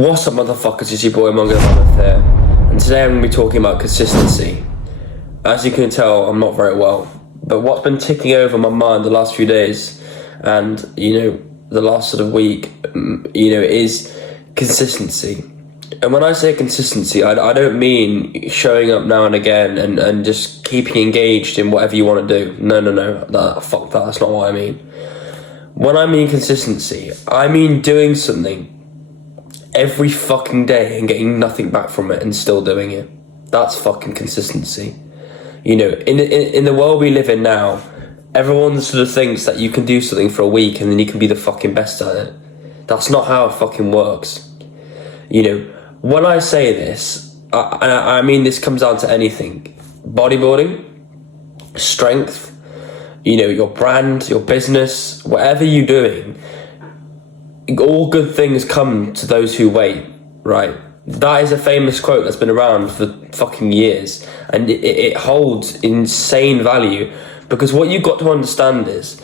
What's up, motherfuckers? It's your boy MUNGOTHEMAMMOTH here, and today I'm going to be talking about consistency. As you can tell, I'm not very well, but what's been ticking over my mind the last few days, and the last sort of week, is consistency. And when I say consistency, I don't mean showing up now and again and just keeping engaged in whatever you want to do. No, fuck that, that's not what I mean. When I mean consistency, I mean doing something every fucking day and getting nothing back from it and still doing it. That's fucking consistency. In the world we live in now, everyone sort of thinks that you can do something for a week and then you can be the fucking best at it. That's not how it fucking works. When I say this, I mean this comes down to anything. Bodybuilding, strength, your brand, your business, whatever you're doing, all good things come to those who wait, right? That is a famous quote that's been around for fucking years, and it holds insane value, because what you've got to understand is,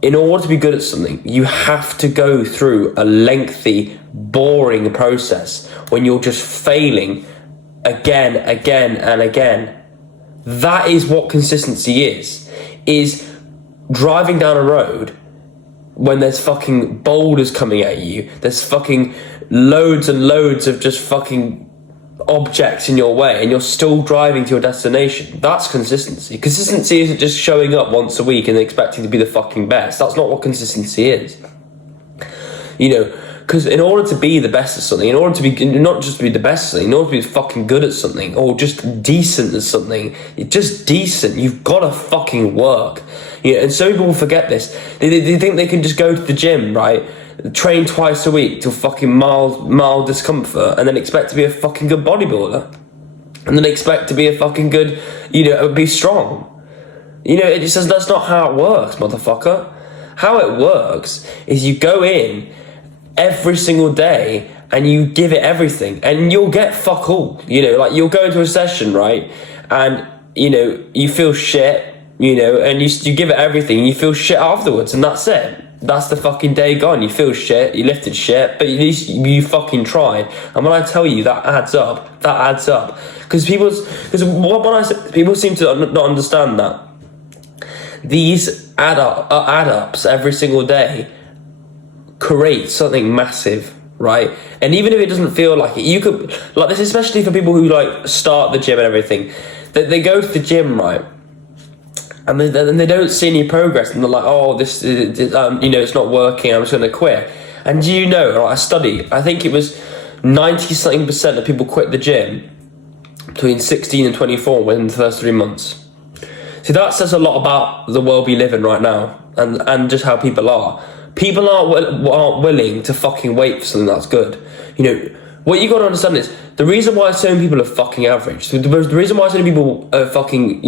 in order to be good at something, you have to go through a lengthy, boring process when you're just failing again and again. That is what consistency is driving down a road when there's fucking boulders coming at you, there's fucking loads and loads of just fucking objects in your way, and you're still driving to your destination. That's consistency. Consistency isn't just showing up once a week and expecting to be the fucking best. That's not what consistency is. Because in order to be the best at something, in order to be, not just to be the best at something, in order to be fucking good at something, or just decent at something, just decent, you've got to fucking work. And so people forget this. They think they can just go to the gym, right? Train twice a week to fucking mild discomfort, and then expect to be a fucking good bodybuilder. And then expect to be a fucking good, be strong. It just says that's not how it works, motherfucker. How it works is you go in every single day and you give it everything, and you'll get fuck all. Like you'll go into a session, right? And, you feel shit, and you give it everything and you feel shit afterwards, and that's it. That's the fucking day gone. You feel shit, you lifted shit, but at least you fucking tried. And when I tell you that adds up, that adds up. Because people seem to not understand that these add-ups every single day create something massive, right? And even if it doesn't feel like it, you could, like this, especially for people who like start the gym and everything, that they go to the gym, right? And they don't see any progress, and they're like, oh, this it's not working, I'm just going to quit. And a study, I think it was 90-something% of people quit the gym between 16 and 24 within the first 3 months. See, that says a lot about the world we live in right now, and just how people are. People aren't willing to fucking wait for something that's good. What you got to understand is, the reason why so many people are fucking average, the reason why so many people are fucking,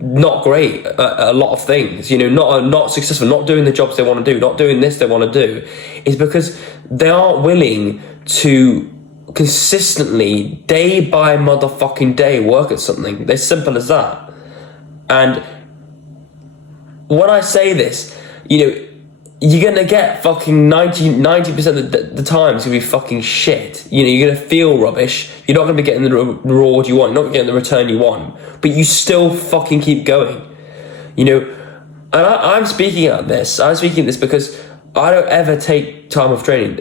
not great at a lot of things, not successful, not doing the jobs they want to do, not doing this they want to do, is because they aren't willing to consistently, day by motherfucking day, work at something. It's simple as that. And when I say this, you're going to get fucking 90% of the time it's going to be fucking shit. You're going to feel rubbish. You're not going to be getting the reward you want. You're not going to get the return you want. But you still fucking keep going. And I'm speaking at this. I'm speaking this because I don't ever take time off training.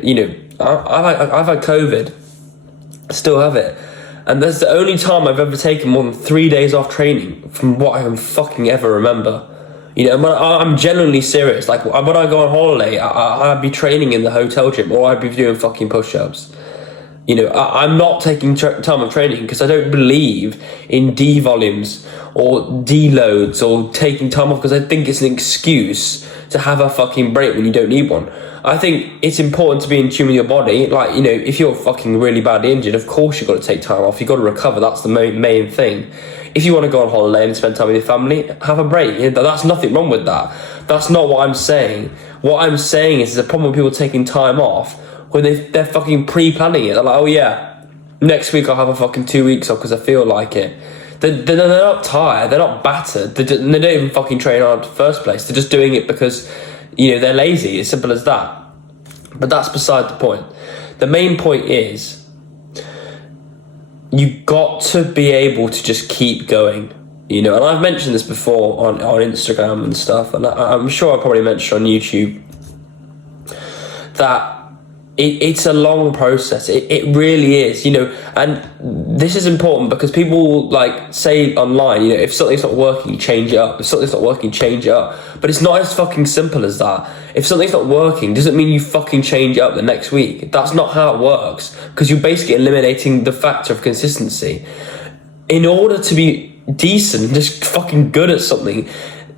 I've had COVID. I still have it. And that's the only time I've ever taken more than 3 days off training from what I can fucking ever remember. I'm genuinely serious. Like, when I go on holiday, I'd be training in the hotel gym, or I'd be doing fucking push-ups. I'm not taking time of training because I don't believe in D-volumes or D-loads or taking time off because I think it's an excuse to have a fucking break when you don't need one. I think it's important to be in tune with your body. Like, if you're fucking really badly injured, of course you've got to take time off. You've got to recover. That's the main thing. If you want to go on holiday and spend time with your family, have a break. That's nothing wrong with that. That's not what I'm saying. What I'm saying is there's a problem with people taking time off when they're fucking pre-planning it. They're like, oh yeah, next week I'll have a fucking 2 weeks off because I feel like it. They're not tired. They're not battered. They don't even fucking train hard in the first place. They're just doing it because, they're lazy. As simple as that. But that's beside the point. the main point is you got to be able to just keep going, you know. And I've mentioned this before on Instagram and stuff, and I'm sure I probably mentioned on YouTube that it's a long process. It really is, you know. And this is important because people like say online, you know, if something's not working, change it up. If something's not working, change it up. But it's not as fucking simple as that. If something's not working, doesn't mean you fucking change it up the next week. That's not how it works, because you're basically eliminating the factor of consistency. In order to be decent, just fucking good at something,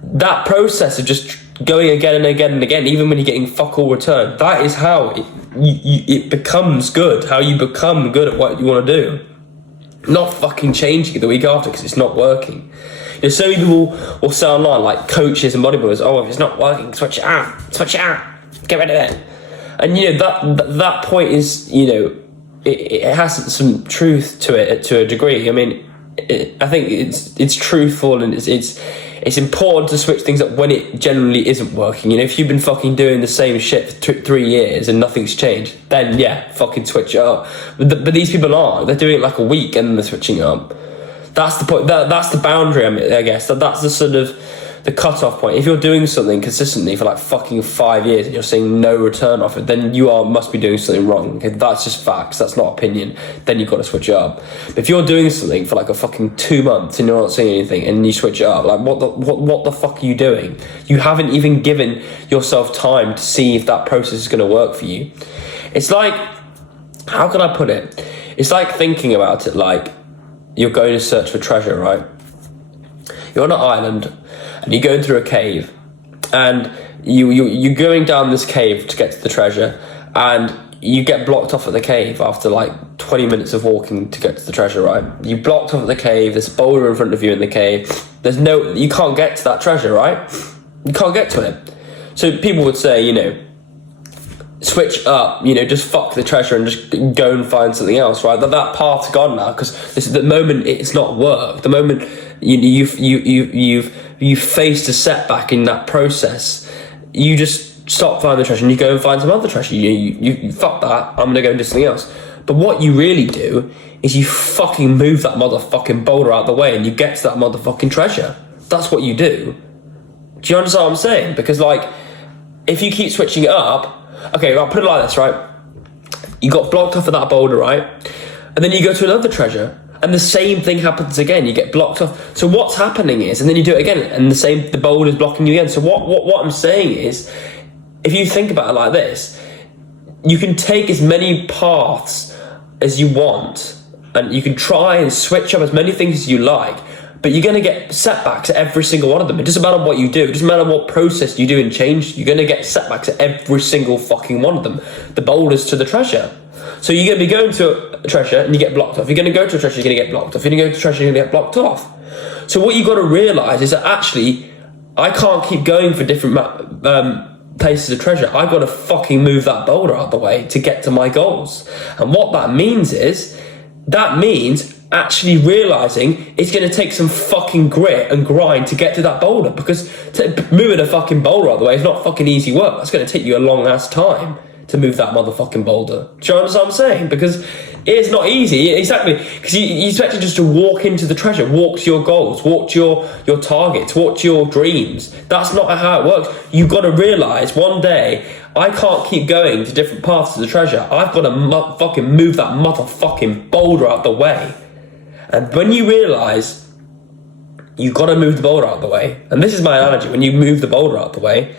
that process of just going again and again and again, even when you're getting fuck all return, that is how it becomes good, how you become good at what you want to do. Not fucking changing it the week after because it's not working. You know, so many people will say online, like coaches and bodybuilders, oh, if it's not working, switch it out, get rid of it. And you know, that point is, you know, it has some truth to it to a degree. I mean, I think it's truthful, and it's important to switch things up when it generally isn't working. You know, if you've been fucking doing the same shit for 3 years and nothing's changed, then yeah, fucking switch it up. But these people aren't. They're doing it like a week and then they're switching it up. That's the point. That's the boundary, I guess. That's the sort of the cut-off point. If you're doing something consistently for like fucking 5 years and you're seeing no return off it, then you must be doing something wrong. Okay? That's just facts. That's not opinion. Then you've got to switch it up. But if you're doing something for like a fucking 2 months and you're not seeing anything and you switch it up, like what the fuck are you doing? You haven't even given yourself time to see if that process is going to work for you. It's like, how can I put it? It's like thinking about it like you're going to search for treasure, right? You're on an island and you're going through a cave, and you're going down this cave to get to the treasure, and you get blocked off at the cave after like 20 minutes of walking to get to the treasure, right? You blocked off at the cave, there's a boulder in front of you in the cave, you can't get to that treasure, right? You can't get to it. So people would say, you know, switch up, you know, just fuck the treasure and just go and find something else, right? That path's gone now, because this is the moment it's not worked. The moment you've faced a setback in that process, you just stop finding the treasure and you go and find some other treasure. You fuck that, I'm gonna go and do something else. But what you really do is you fucking move that motherfucking boulder out of the way and you get to that motherfucking treasure. That's what you do. Do you understand what I'm saying? Because like, if you keep switching it up, okay, I'll put it like this, right? You got blocked off of that boulder, right? And then you go to another treasure, and the same thing happens again. You get blocked off. So what's happening is, and then you do it again, and the boulder's blocking you again. So what I'm saying is, if you think about it like this, you can take as many paths as you want, and you can try and switch up as many things as you like, but you're going to get setbacks at every single one of them. It doesn't matter what you do. It doesn't matter what process you do and change. You're going to get setbacks at every single fucking one of them. The boulders to the treasure. So you're going to be going to a treasure and you get blocked off. You're going to go to a treasure, you're going to get blocked off. You're going to go to a treasure, you're going to get blocked off. So what you've got to realise is that actually, I can't keep going for different places of treasure. I've got to fucking move that boulder out of the way to get to my goals. And what that means is, that means actually realising it's going to take some fucking grit and grind to get to that boulder, because moving a fucking boulder out of the way is not fucking easy work. That's going to take you a long ass time to move that motherfucking boulder. Do you understand what I'm saying? Because it's not easy, exactly, because you expect just to walk into the treasure, walk to your goals, walk to your targets, walk to your dreams. That's not how it works. You've got to realise one day, I can't keep going to different paths to the treasure. I've got to fucking move that motherfucking boulder out the way. And when you realise you've got to move the boulder out of the way, and this is my analogy, when you move the boulder out of the way,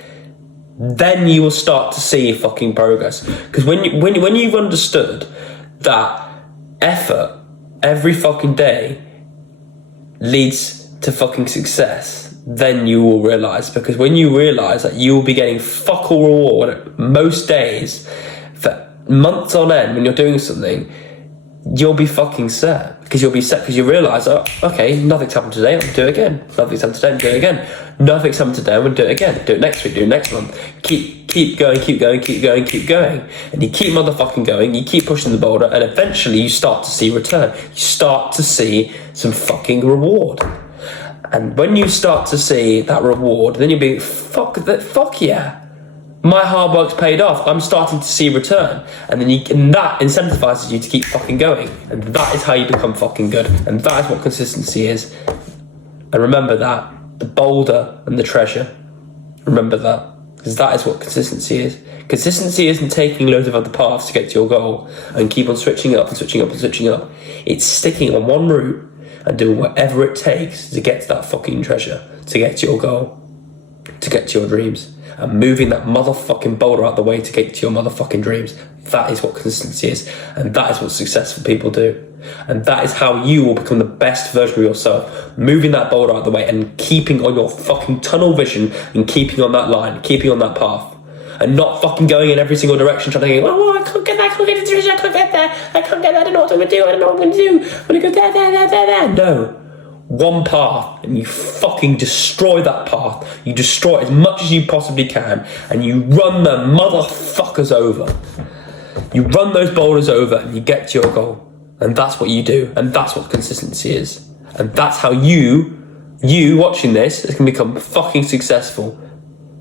then you will start to see fucking progress. Because when you've understood that effort every fucking day leads to fucking success, then you will realise. Because when you realise that you will be getting fuck all reward most days for months on end when you're doing something, you'll be fucking set. Because you'll be set because you realise, oh, okay, nothing's happened today, I'll do it again. Nothing's happened today, I'll do it again. Nothing's happened today, I'm going to do it again. Do it next week, do it next month. Keep going. And you keep motherfucking going, you keep pushing the boulder, and eventually you start to see return. You start to see some fucking reward. And when you start to see that reward, then you'll be, fuck yeah. My hard work's paid off. I'm starting to see return. And that incentivizes you to keep fucking going. And that is how you become fucking good. And that is what consistency is. And remember that. The boulder and the treasure. Remember that. Because that is what consistency is. Consistency isn't taking loads of other paths to get to your goal and keep on switching up and switching up and switching up. It's sticking on one route and doing whatever it takes to get to that fucking treasure, to get to your goal, to get to your dreams, and moving that motherfucking boulder out the way to get to your motherfucking dreams. That is what consistency is, and that is what successful people do. And that is how you will become the best version of yourself, moving that boulder out the way and keeping on your fucking tunnel vision and keeping on that line, keeping on that path. And not fucking going in every single direction, trying to think, oh, I can't get there, I can't get to the treasure, I can't get there, I can't get there, I don't know what I'm going to do, I don't know what I'm going to do, I'm going to go there. No. One path, and you fucking destroy that path. You destroy it as much as you possibly can, and you run the motherfuckers over. You run those boulders over, and you get to your goal. And that's what you do, and that's what consistency is. And that's how you watching this, is going to become fucking successful.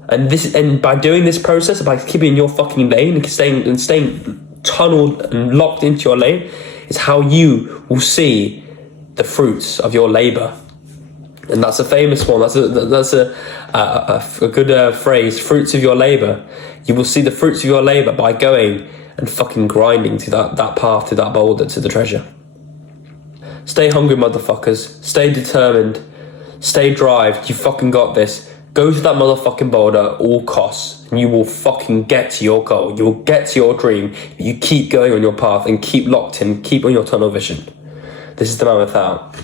And by doing this process, by keeping in your fucking lane and staying tunneled and locked into your lane, is how you will see the fruits of your labor. And that's a famous one. That's a good phrase. Fruits of your labor. You will see the fruits of your labor by going and fucking grinding to that path, to that boulder, to the treasure. Stay hungry, motherfuckers. Stay determined. Stay drived. You fucking got this. Go to that motherfucking boulder at all costs, and you will fucking get to your goal. You will get to your dream. You keep going on your path and keep locked in. Keep on your tunnel vision. This is the Mammoth out.